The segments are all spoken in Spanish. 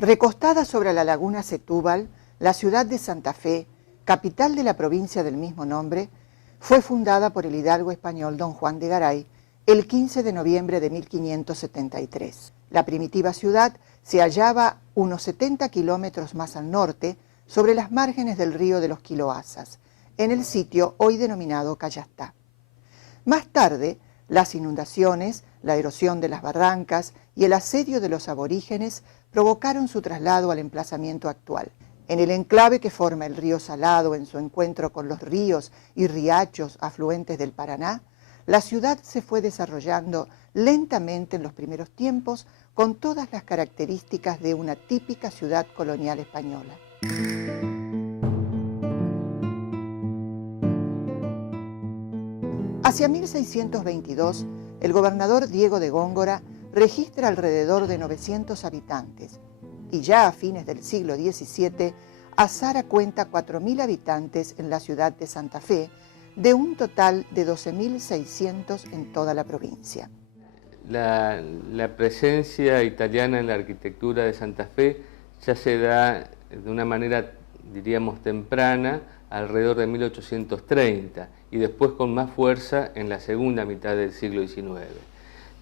Recostada sobre la laguna Setúbal, la ciudad de Santa Fe, capital de la provincia del mismo nombre, fue fundada por el hidalgo español don Juan de Garay el 15 de noviembre de 1573. La primitiva ciudad se hallaba unos 70 kilómetros más al norte, sobre las márgenes del río de los Quiloazas, en el sitio hoy denominado Cayastá. Más tarde, las inundaciones, la erosión de las barrancas y el asedio de los aborígenes provocaron su traslado al emplazamiento actual. En el enclave que forma el río Salado en su encuentro con los ríos y riachos afluentes del Paraná, la ciudad se fue desarrollando lentamente en los primeros tiempos con todas las características de una típica ciudad colonial española. Hacia 1622, el gobernador Diego de Góngora registra alrededor de 900 habitantes y ya a fines del siglo XVII, Azara cuenta 4.000 habitantes en la ciudad de Santa Fe, de un total de 12.600 en toda la provincia. La presencia italiana en la arquitectura de Santa Fe ya se da de una manera, diríamos, temprana, alrededor de 1830, y después con más fuerza en la segunda mitad del siglo XIX.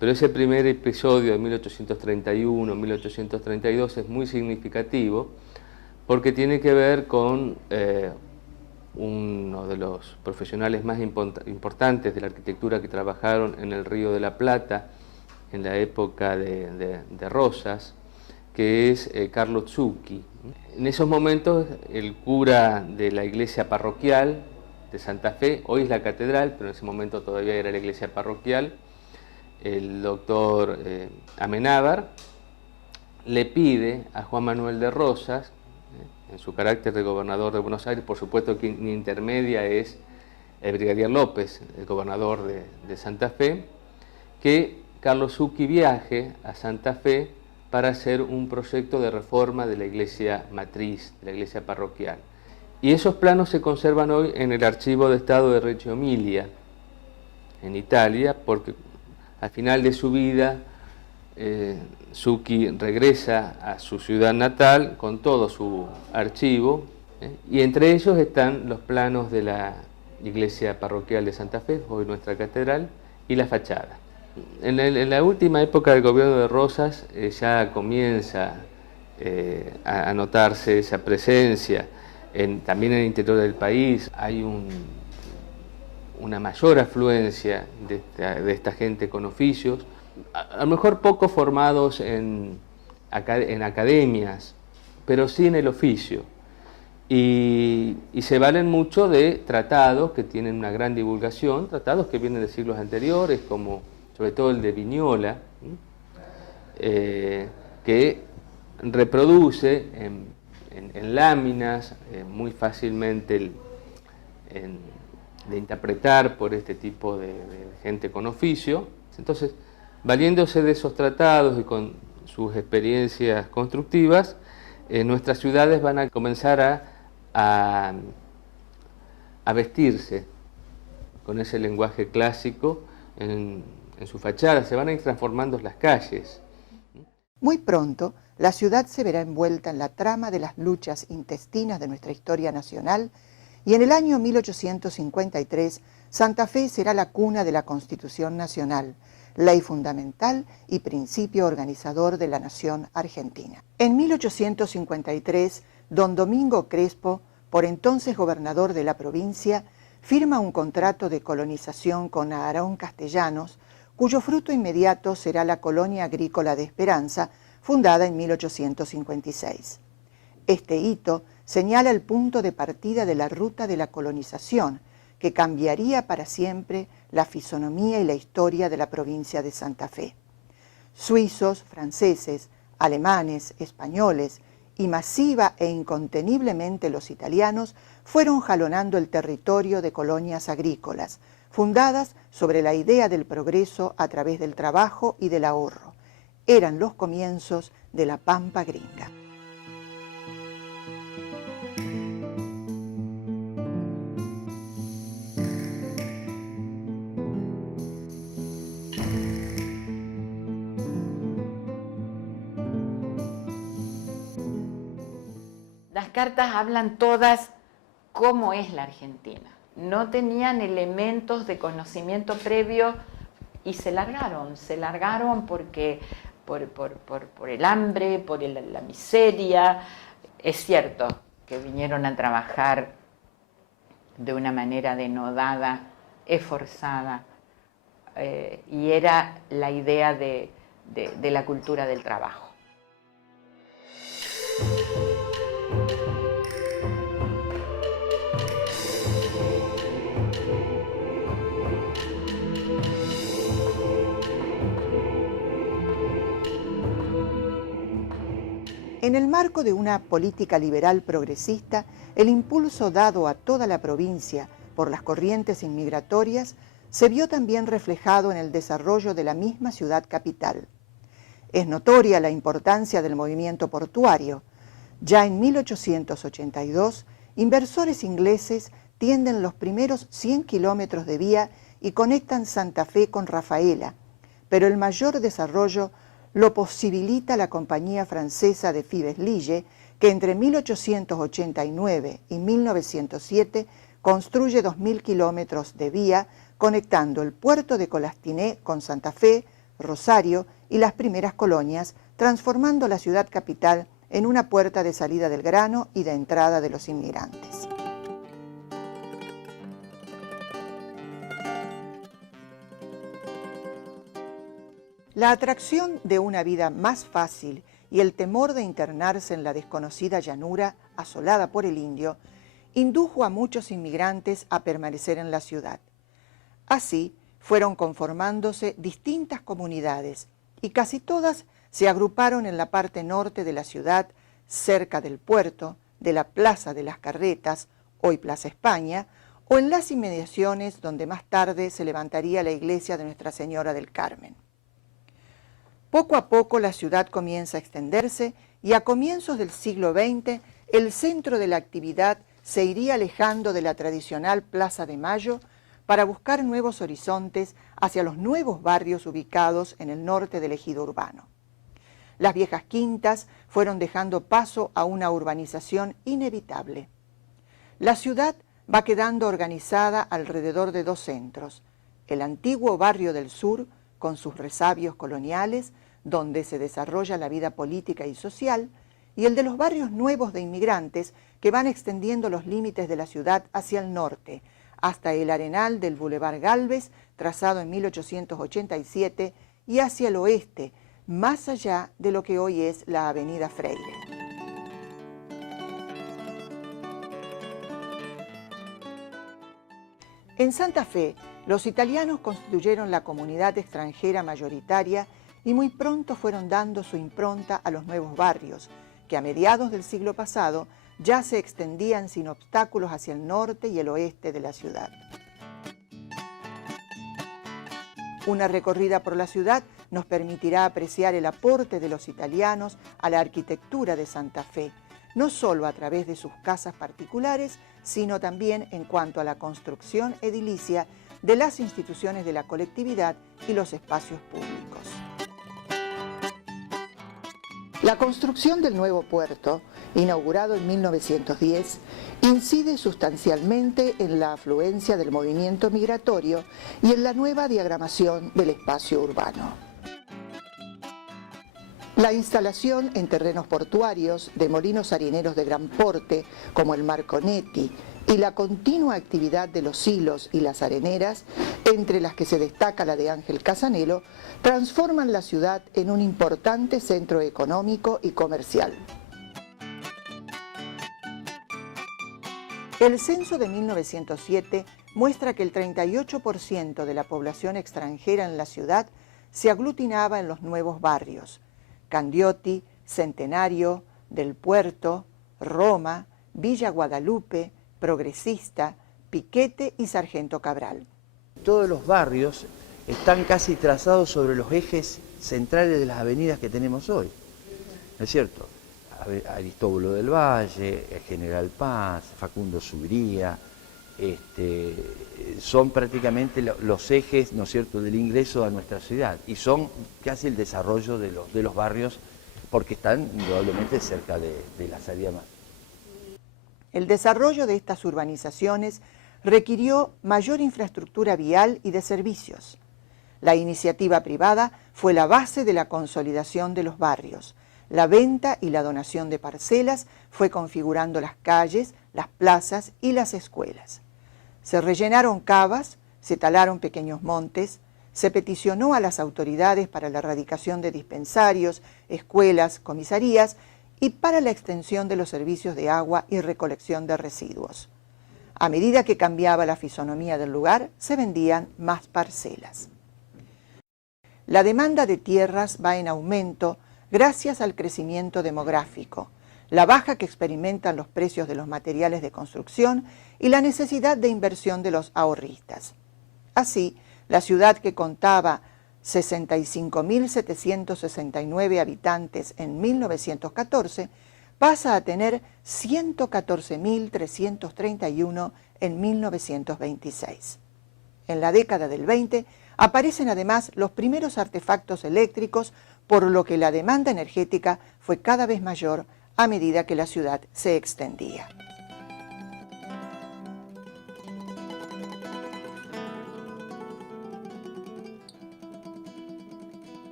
Pero ese primer episodio de 1831-1832 es muy significativo porque tiene que ver con uno de los profesionales más importantes de la arquitectura que trabajaron en el Río de la Plata en la época de Rosas, que es Carlo Zucchi. En esos momentos el cura de la iglesia parroquial de Santa Fe, hoy es la catedral, pero en ese momento todavía era la iglesia parroquial, el doctor Amenábar, le pide a Juan Manuel de Rosas, en su carácter de gobernador de Buenos Aires, por supuesto que quien intermedia es el brigadier López, el gobernador de Santa Fe, que Carlo Zucchi viaje a Santa Fe para hacer un proyecto de reforma de la iglesia matriz, de la iglesia parroquial. Y esos planos se conservan hoy en el Archivo de Estado de Reggio Emilia, en Italia, porque al final de su vida Zucchi regresa a su ciudad natal con todo su archivo, y entre ellos están los planos de la iglesia parroquial de Santa Fe, hoy nuestra catedral, y la fachada. En la última época del gobierno de Rosas ya comienza a notarse esa presencia, también en el interior del país hay una mayor afluencia de esta gente con oficios, a lo mejor poco formados en academias, pero sí en el oficio. Y se valen mucho de tratados que tienen una gran divulgación, tratados que vienen de siglos anteriores, como sobre todo el de Vignola, que reproduce en láminas muy fácilmente de interpretar por este tipo de gente con oficio. Entonces, valiéndose de esos tratados y con sus experiencias constructivas, nuestras ciudades van a comenzar a vestirse con ese lenguaje clásico en su fachada, se van a ir transformando las calles. Muy pronto, la ciudad se verá envuelta en la trama de las luchas intestinas de nuestra historia nacional, y en el año 1853 Santa Fe será la cuna de la Constitución Nacional, ley fundamental y principio organizador de la nación argentina. En 1853, don Domingo Crespo, por entonces gobernador de la provincia, firma un contrato de colonización con Aarón Castellanos, cuyo fruto inmediato será la colonia agrícola de Esperanza, fundada en 1856. Este hito señala el punto de partida de la ruta de la colonización, que cambiaría para siempre la fisonomía y la historia de la provincia de Santa Fe. Suizos, franceses, alemanes, españoles y masiva e inconteniblemente los italianos fueron jalonando el territorio de colonias agrícolas, fundadas sobre la idea del progreso a través del trabajo y del ahorro. Eran los comienzos de la Pampa Gringa. cartas hablan todas cómo es la Argentina. No tenían elementos de conocimiento previo y se largaron porque por el hambre, por la miseria. Es cierto que vinieron a trabajar de una manera denodada, esforzada, y era la idea de la cultura del trabajo. En el marco de una política liberal progresista, el impulso dado a toda la provincia por las corrientes inmigratorias se vio también reflejado en el desarrollo de la misma ciudad capital. Es notoria la importancia del movimiento portuario. Ya en 1882, inversores ingleses tienden los primeros 100 kilómetros de vía y conectan Santa Fe con Rafaela, pero el mayor desarrollo lo posibilita la compañía francesa de Fibes Lille, que entre 1889 y 1907 construye 2.000 kilómetros de vía, conectando el puerto de Colastiné con Santa Fe, Rosario y las primeras colonias, transformando la ciudad capital en una puerta de salida del grano y de entrada de los inmigrantes. La atracción de una vida más fácil y el temor de internarse en la desconocida llanura asolada por el indio indujo a muchos inmigrantes a permanecer en la ciudad. Así fueron conformándose distintas comunidades y casi todas se agruparon en la parte norte de la ciudad, cerca del puerto, de la Plaza de las Carretas, hoy Plaza España, o en las inmediaciones donde más tarde se levantaría la iglesia de Nuestra Señora del Carmen. Poco a poco la ciudad comienza a extenderse y a comienzos del siglo XX el centro de la actividad se iría alejando de la tradicional Plaza de Mayo para buscar nuevos horizontes hacia los nuevos barrios ubicados en el norte del ejido urbano. Las viejas quintas fueron dejando paso a una urbanización inevitable. La ciudad va quedando organizada alrededor de dos centros: el antiguo barrio del sur, con sus resabios coloniales, donde se desarrolla la vida política y social, y el de los barrios nuevos de inmigrantes que van extendiendo los límites de la ciudad hacia el norte, hasta el arenal del Boulevard Gálvez, trazado en 1887, y hacia el oeste, más allá de lo que hoy es la Avenida Freire. En Santa Fe, los italianos constituyeron la comunidad extranjera mayoritaria y muy pronto fueron dando su impronta a los nuevos barrios, que a mediados del siglo pasado ya se extendían sin obstáculos hacia el norte y el oeste de la ciudad. Una recorrida por la ciudad nos permitirá apreciar el aporte de los italianos a la arquitectura de Santa Fe, no solo a través de sus casas particulares, sino también en cuanto a la construcción edilicia de las instituciones de la colectividad y los espacios públicos. La construcción del nuevo puerto, inaugurado en 1910, incide sustancialmente en la afluencia del movimiento migratorio y en la nueva diagramación del espacio urbano. La instalación en terrenos portuarios de molinos harineros de gran porte, como el Marconetti, y la continua actividad de los silos y las areneras, entre las que se destaca la de Ángel Casanelo, transforman la ciudad en un importante centro económico y comercial. El censo de 1907 muestra que el 38% de la población extranjera en la ciudad se aglutinaba en los nuevos barrios: Candioti, Centenario, Del Puerto, Roma, Villa Guadalupe, Progresista, Piquete y Sargento Cabral. Todos los barrios están casi trazados sobre los ejes centrales de las avenidas que tenemos hoy, ¿no es cierto? Aristóbulo del Valle, General Paz, Facundo Subiría, son prácticamente los ejes, ¿no es cierto?, del ingreso a nuestra ciudad, y son casi el desarrollo de los barrios, porque están indudablemente cerca de la salida más. El desarrollo de estas urbanizaciones requirió mayor infraestructura vial y de servicios. La iniciativa privada fue la base de la consolidación de los barrios. La venta y la donación de parcelas fue configurando las calles, las plazas y las escuelas. Se rellenaron cavas, se talaron pequeños montes, se peticionó a las autoridades para la erradicación de dispensarios, escuelas, comisarías y para la extensión de los servicios de agua y recolección de residuos. A medida que cambiaba la fisonomía del lugar, se vendían más parcelas. La demanda de tierras va en aumento gracias al crecimiento demográfico, la baja que experimentan los precios de los materiales de construcción y la necesidad de inversión de los ahorristas. Así, la ciudad, que contaba 65.769 habitantes en 1914, pasa a tener 114.331 en 1926. En la década del 20 aparecen además los primeros artefactos eléctricos, por lo que la demanda energética fue cada vez mayor a medida que la ciudad se extendía.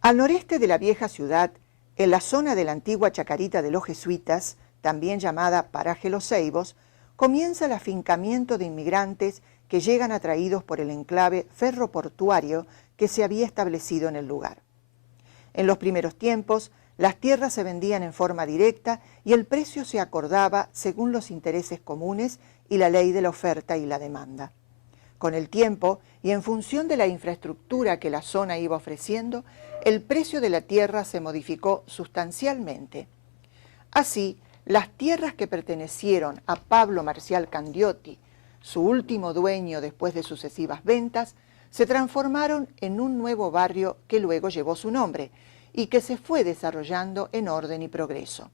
Al noreste de la vieja ciudad, en la zona de la antigua Chacarita de los Jesuitas, también llamada Paraje Los Ceibos, comienza el afincamiento de inmigrantes que llegan atraídos por el enclave ferroportuario que se había establecido en el lugar. En los primeros tiempos, las tierras se vendían en forma directa y el precio se acordaba según los intereses comunes y la ley de la oferta y la demanda. Con el tiempo, y en función de la infraestructura que la zona iba ofreciendo, el precio de la tierra se modificó sustancialmente. Así, las tierras que pertenecieron a Pablo Marcial Candiotti, su último dueño después de sucesivas ventas, se transformaron en un nuevo barrio que luego llevó su nombre y que se fue desarrollando en orden y progreso.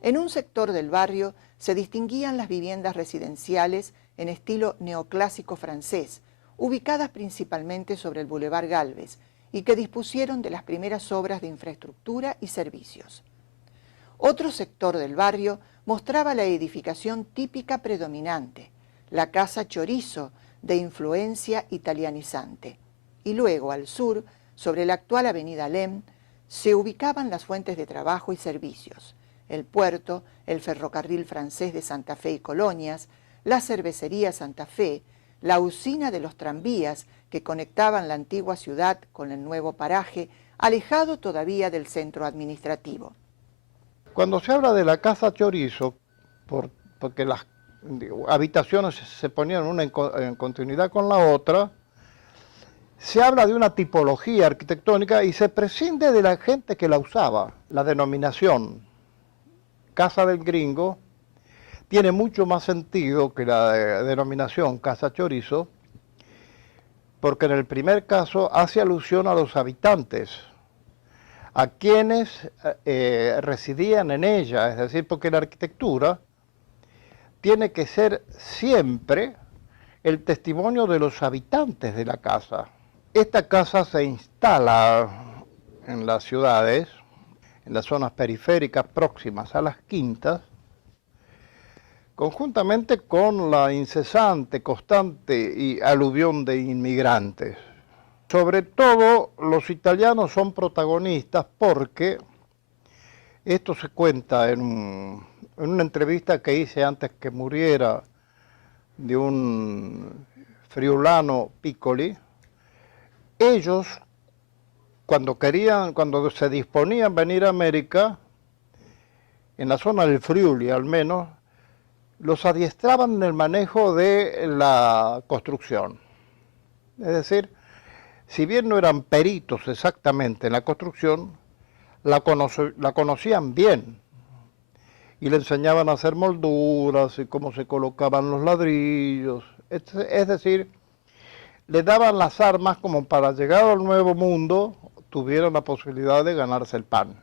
En un sector del barrio se distinguían las viviendas residenciales en estilo neoclásico francés, ubicadas principalmente sobre el Boulevard Gálvez, y que dispusieron de las primeras obras de infraestructura y servicios. Otro sector del barrio mostraba la edificación típica predominante, la Casa Chorizo, de influencia italianizante. Y luego, al sur, sobre la actual avenida Lem, se ubicaban las fuentes de trabajo y servicios, el puerto, el ferrocarril francés de Santa Fe y Colonias, la cervecería Santa Fe, la usina de los tranvías que conectaban la antigua ciudad con el nuevo paraje, alejado todavía del centro administrativo. Cuando se habla de la Casa Chorizo, porque las habitaciones se ponían una en continuidad con la otra, se habla de una tipología arquitectónica y se prescinde de la gente que la usaba. La denominación Casa del Gringo tiene mucho más sentido que la denominación Casa Chorizo, porque en el primer caso hace alusión a los habitantes, a quienes residían en ella, es decir, porque la arquitectura tiene que ser siempre el testimonio de los habitantes de la casa. Esta casa se instala en las ciudades, en las zonas periféricas próximas a las quintas, conjuntamente con la incesante, constante y aluvión de inmigrantes. Sobre todo los italianos son protagonistas porque esto se cuenta en una entrevista que hice antes que muriera de un friulano Piccoli. Ellos, cuando se disponían a venir a América, en la zona del Friuli al menos, los adiestraban en el manejo de la construcción. Es decir, si bien no eran peritos exactamente en la construcción, la conocían bien y le enseñaban a hacer molduras y cómo se colocaban los ladrillos. Es decir, le daban las armas como para llegar al nuevo mundo tuvieran la posibilidad de ganarse el pan.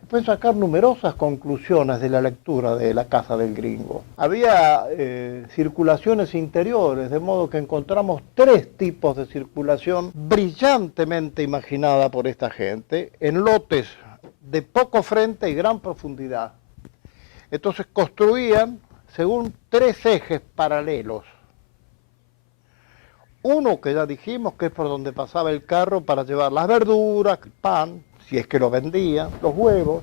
Se pueden sacar numerosas conclusiones de la lectura de La Casa del Gringo. Había circulaciones interiores, de modo que encontramos 3 tipos de circulación brillantemente imaginada por esta gente, en lotes de poco frente y gran profundidad. Entonces construían según 3 ejes paralelos. Uno que ya dijimos que es por donde pasaba el carro para llevar las verduras, el pan, si es que lo vendían, los huevos.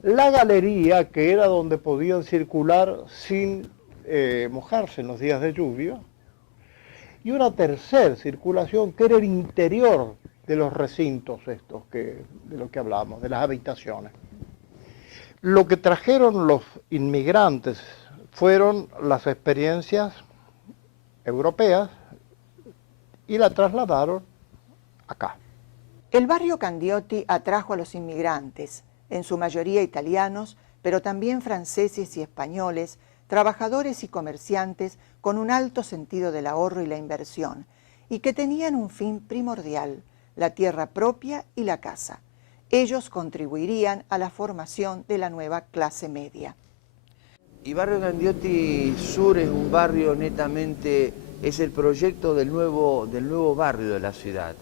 La galería, que era donde podían circular sin mojarse en los días de lluvia. Y una tercera circulación, que era el interior de los recintos estos, de lo que hablamos, de las habitaciones. Lo que trajeron los inmigrantes fueron las experiencias europeas y la trasladaron acá. El barrio Candioti atrajo a los inmigrantes, en su mayoría italianos, pero también franceses y españoles, trabajadores y comerciantes con un alto sentido del ahorro y la inversión, y que tenían un fin primordial, la tierra propia y la casa. Ellos contribuirían a la formación de la nueva clase media. Y Barrio Candioti Sur es un barrio netamente, es el proyecto del nuevo barrio de la ciudad.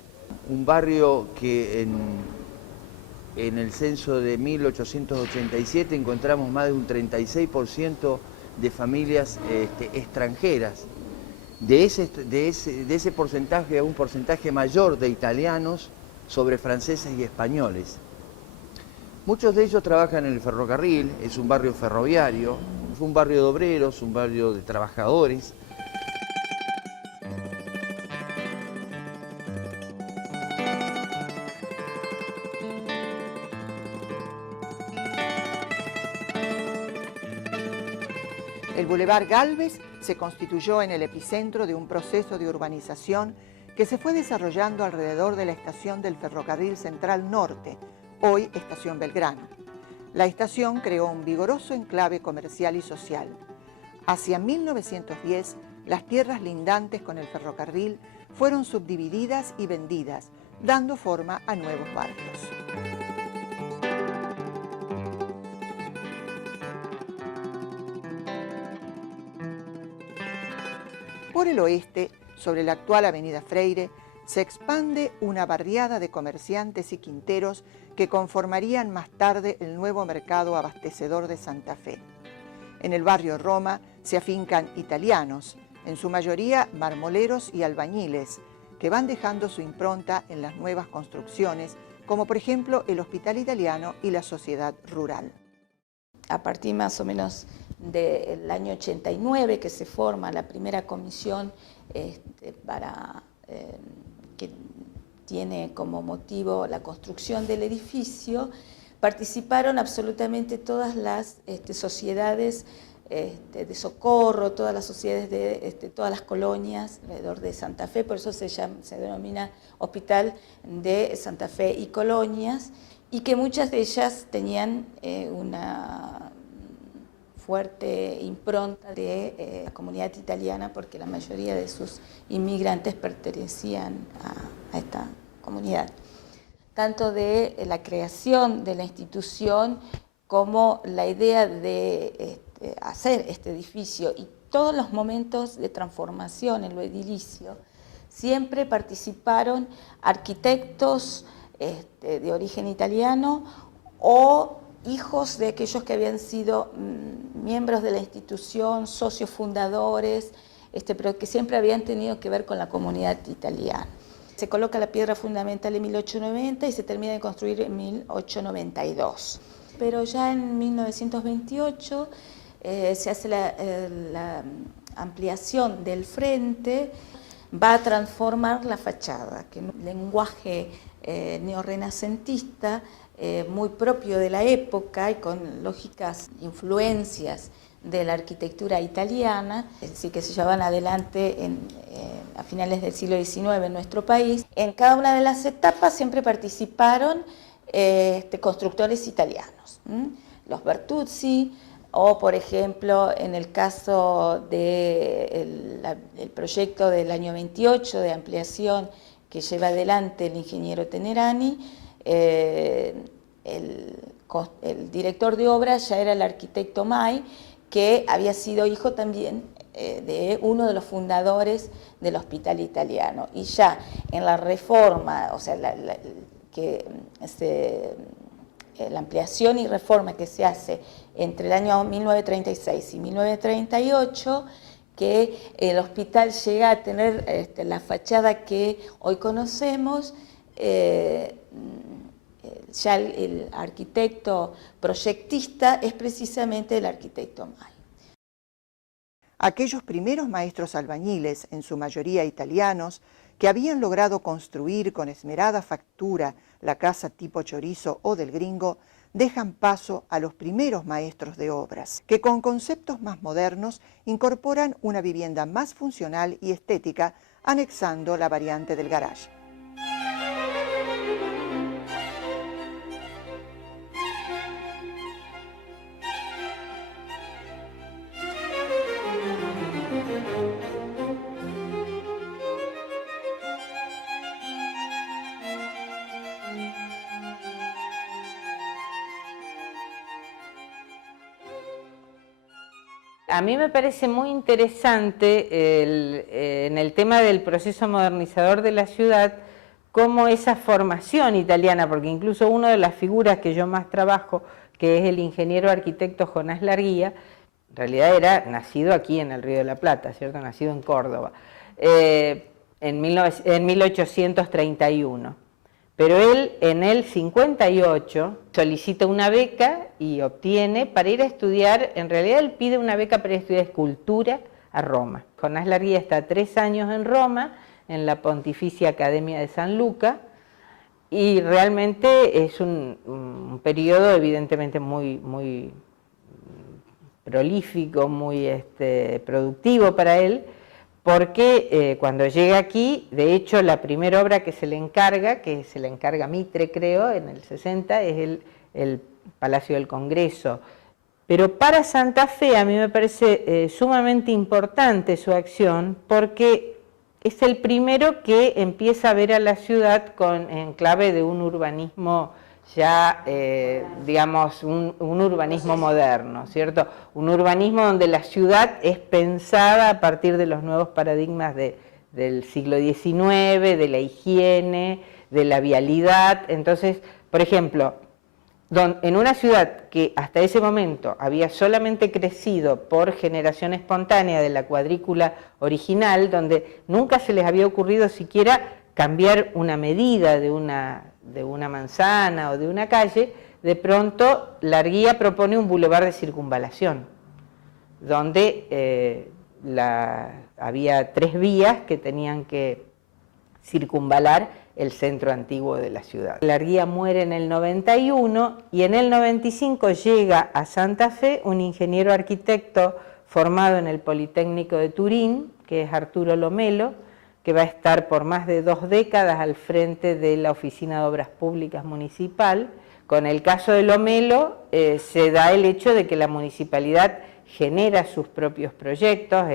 Un barrio que en el censo de 1887 encontramos más de un 36% de familias extranjeras. De ese porcentaje, un porcentaje mayor de italianos sobre franceses y españoles. Muchos de ellos trabajan en el ferrocarril, es un barrio ferroviario, es un barrio de obreros, un barrio de trabajadores. El Boulevard Gálvez se constituyó en el epicentro de un proceso de urbanización que se fue desarrollando alrededor de la estación del Ferrocarril Central Norte, hoy Estación Belgrano. La estación creó un vigoroso enclave comercial y social. Hacia 1910, las tierras lindantes con el ferrocarril fueron subdivididas y vendidas, dando forma a nuevos barrios. Por el oeste, sobre la actual Avenida Freire, se expande una barriada de comerciantes y quinteros que conformarían más tarde el nuevo mercado abastecedor de Santa Fe. En el barrio Roma se afincan italianos, en su mayoría marmoleros y albañiles, que van dejando su impronta en las nuevas construcciones, como por ejemplo el Hospital Italiano y la Sociedad Rural. A partir más o menos del año 89 que se forma la primera comisión que tiene como motivo la construcción del edificio, participaron absolutamente todas las sociedades de socorro, todas las sociedades de todas las colonias alrededor de Santa Fe, por eso se denomina Hospital de Santa Fe y Colonias, y que muchas de ellas tenían una fuerte impronta de la comunidad italiana, porque la mayoría de sus inmigrantes pertenecían a esta comunidad. Tanto de la creación de la institución como la idea de hacer este edificio y todos los momentos de transformación en lo edilicio, siempre participaron arquitectos de origen italiano o hijos de aquellos que habían sido miembros de la institución, socios fundadores, pero que siempre habían tenido que ver con la comunidad italiana. Se coloca la piedra fundamental en 1890 y se termina de construir en 1892. Pero ya en 1928 se hace la ampliación del frente, va a transformar la fachada, que es un lenguaje neorrenacentista, muy propio de la época y con lógicas influencias de la arquitectura italiana, es decir, que se llevaban adelante a finales del siglo XIX en nuestro país. En cada una de las etapas siempre participaron constructores italianos, los Bertuzzi, o por ejemplo en el caso del proyecto del año 28 de ampliación que lleva adelante el ingeniero Tenerani, el director de obra ya era el arquitecto Mai, que había sido hijo también de uno de los fundadores del Hospital Italiano. Y ya en la reforma, o sea, la ampliación y reforma que se hace entre el año 1936 y 1938, que el hospital llega a tener la fachada que hoy conocemos, ya el arquitecto proyectista es precisamente el arquitecto Mai. Aquellos primeros maestros albañiles, en su mayoría italianos, que habían logrado construir con esmerada factura la casa tipo Chorizo o del Gringo, dejan paso a los primeros maestros de obras, que con conceptos más modernos incorporan una vivienda más funcional y estética, anexando la variante del garage. A mí me parece muy interesante en el tema del proceso modernizador de la ciudad, cómo esa formación italiana, porque incluso una de las figuras que yo más trabajo, que es el ingeniero arquitecto Jonás Larguía, en realidad era nacido aquí en el Río de la Plata, ¿cierto? Nacido en Córdoba, en 1831. Pero él en el 58 solicita una beca y obtiene para ir a estudiar, en realidad él pide una beca para ir a estudiar escultura a Roma. Jonás Larguía está 3 años en Roma, en la Pontificia Academia de San Luca, y realmente es un periodo evidentemente muy prolífico, muy productivo para él, porque cuando llega aquí, de hecho la primera obra que se le encarga Mitre, creo, en el 60, es el Palacio del Congreso. Pero para Santa Fe a mí me parece sumamente importante su acción, porque es el primero que empieza a ver a la ciudad en clave de un urbanismo ya, digamos, un urbanismo moderno, ¿cierto? Un urbanismo donde la ciudad es pensada a partir de los nuevos paradigmas del siglo XIX, de la higiene, de la vialidad. Entonces, por ejemplo, en una ciudad que hasta ese momento había solamente crecido por generación espontánea de la cuadrícula original, donde nunca se les había ocurrido siquiera cambiar una medida de una manzana o de una calle, de pronto Larguía propone un bulevar de circunvalación, donde había 3 vías que tenían que circunvalar el centro antiguo de la ciudad. Larguía muere en el 91 y en el 95 llega a Santa Fe un ingeniero arquitecto formado en el Politécnico de Turín, que es Arturo Lomelo, que va a estar por más de 2 décadas al frente de la Oficina de Obras Públicas Municipal. Con el caso de Lomelo se da el hecho de que la municipalidad genera sus propios proyectos.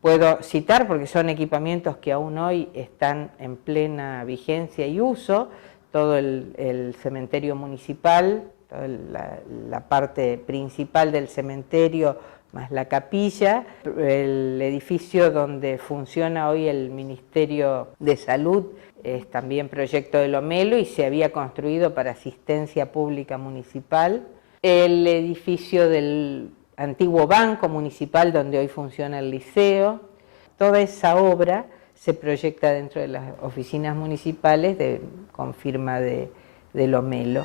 Puedo citar porque son equipamientos que aún hoy están en plena vigencia y uso, todo el cementerio municipal, toda la parte principal del cementerio más la capilla, el edificio donde funciona hoy el Ministerio de Salud es también proyecto de Lomelo y se había construido para asistencia pública municipal. El edificio del antiguo Banco Municipal donde hoy funciona el liceo, toda esa obra se proyecta dentro de las oficinas municipales con firma de Lomelo.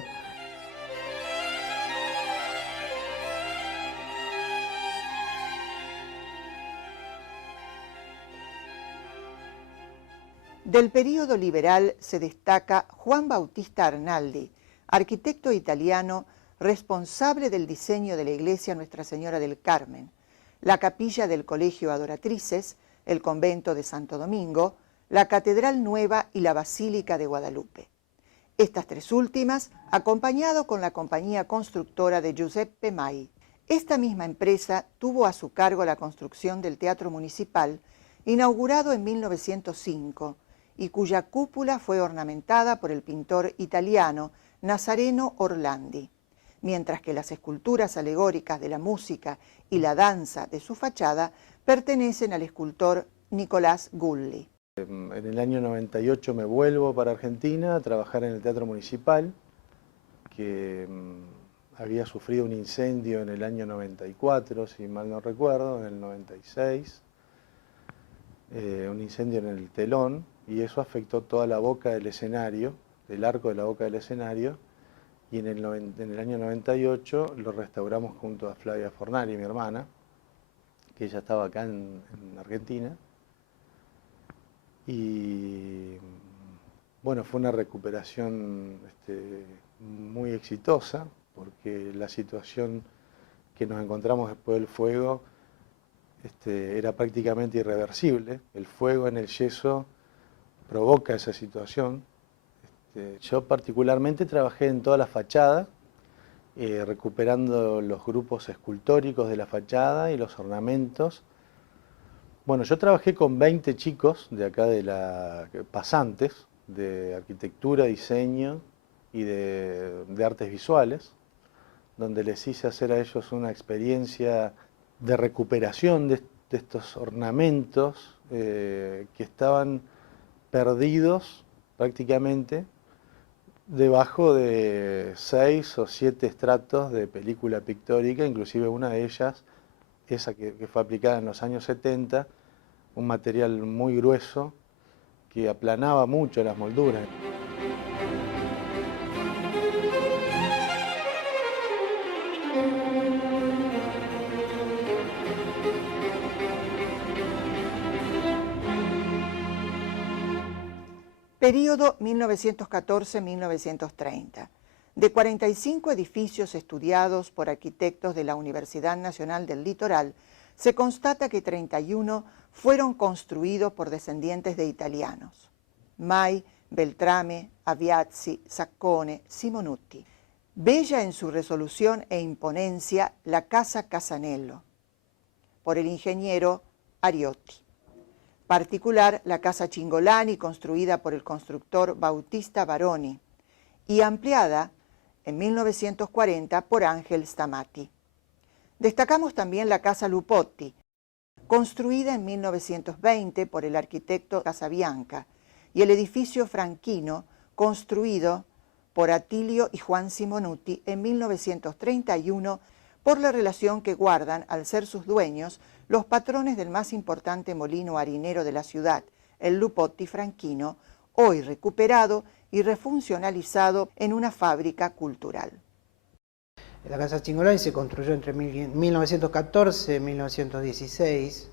Del período liberal se destaca Juan Bautista Arnaldi, arquitecto italiano responsable del diseño de la iglesia Nuestra Señora del Carmen, la capilla del Colegio Adoratrices, el convento de Santo Domingo, la Catedral Nueva y la Basílica de Guadalupe. Estas tres últimas, acompañado con la compañía constructora de Giuseppe Mai. Esta misma empresa tuvo a su cargo la construcción del Teatro Municipal, inaugurado en 1905, y cuya cúpula fue ornamentada por el pintor italiano Nazareno Orlandi, mientras que las esculturas alegóricas de la música y la danza de su fachada pertenecen al escultor Nicolás Gulli. En el año 98 me vuelvo para Argentina a trabajar en el Teatro Municipal, que había sufrido un incendio en el año 94, si mal no recuerdo, en el 96, un incendio en el telón, y eso afectó toda la boca del escenario, el arco de la boca del escenario, y en el año 98 lo restauramos junto a Flavia Fornari, mi hermana, que ella estaba acá en Argentina. Y bueno, fue una recuperación muy exitosa, porque la situación que nos encontramos después del fuego era prácticamente irreversible. El fuego en el yeso provoca esa situación. Yo particularmente trabajé en toda la fachada, recuperando los grupos escultóricos de la fachada y los ornamentos. Bueno, yo trabajé con 20 chicos de acá pasantes de arquitectura, diseño y de artes visuales, donde les hice hacer a ellos una experiencia de recuperación de estos ornamentos que estaban perdidos prácticamente debajo de 6 o 7 estratos de película pictórica, inclusive una de ellas, esa que fue aplicada en los años 70, un material muy grueso que aplanaba mucho las molduras. Período 1914-1930. De 45 edificios estudiados por arquitectos de la Universidad Nacional del Litoral, se constata que 31 fueron construidos por descendientes de italianos: Mai, Beltrame, Aviazzi, Saccone, Simonutti. Bella en su resolución e imponencia la Casa Casanello, por el ingeniero Ariotti. Particular la Casa Cingolani, construida por el constructor Bautista Baroni, y ampliada en 1940 por Ángel Stamati. Destacamos también la Casa Lupotti, construida en 1920 por el arquitecto Casabianca, y el edificio franquino, construido por Atilio y Juan Simonutti en 1931, por la relación que guardan, al ser sus dueños, los patrones del más importante molino harinero de la ciudad, el Lupotti franquino, hoy recuperado y refuncionalizado en una fábrica cultural. La Casa Cingolani se construyó entre 1914 y 1916.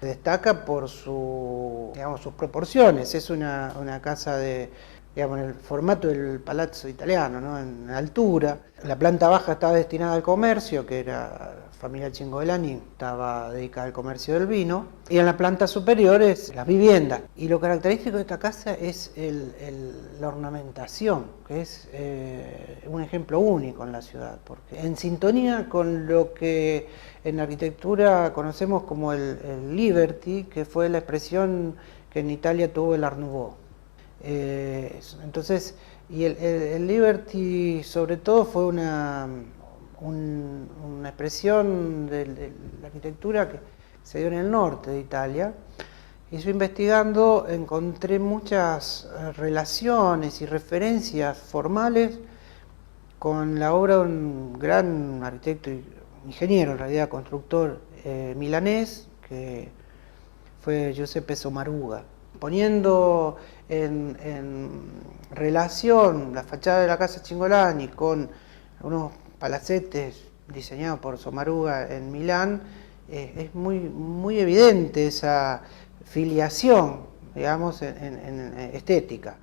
Se destaca por sus proporciones. Es una casa en el formato del palazzo italiano, ¿no? En altura. La planta baja estaba destinada al comercio, que era la familia Cingolani, estaba dedicada al comercio del vino. Y en la planta superior es las viviendas. Y lo característico de esta casa es la ornamentación, que es un ejemplo único en la ciudad, porque en sintonía con lo que en arquitectura conocemos como el Liberty, que fue la expresión que en Italia tuvo el Art Nouveau. Entonces, y el Liberty sobre todo fue una expresión de la arquitectura que se dio en el norte de Italia. Y yo investigando encontré muchas relaciones y referencias formales con la obra de un gran arquitecto y ingeniero, en realidad constructor milanés, que fue Giuseppe Sommaruga, poniendo en relación la fachada de la Casa Cingolani con unos palacetes diseñados por Sommaruga en Milán. Es muy evidente esa filiación, digamos, en estética.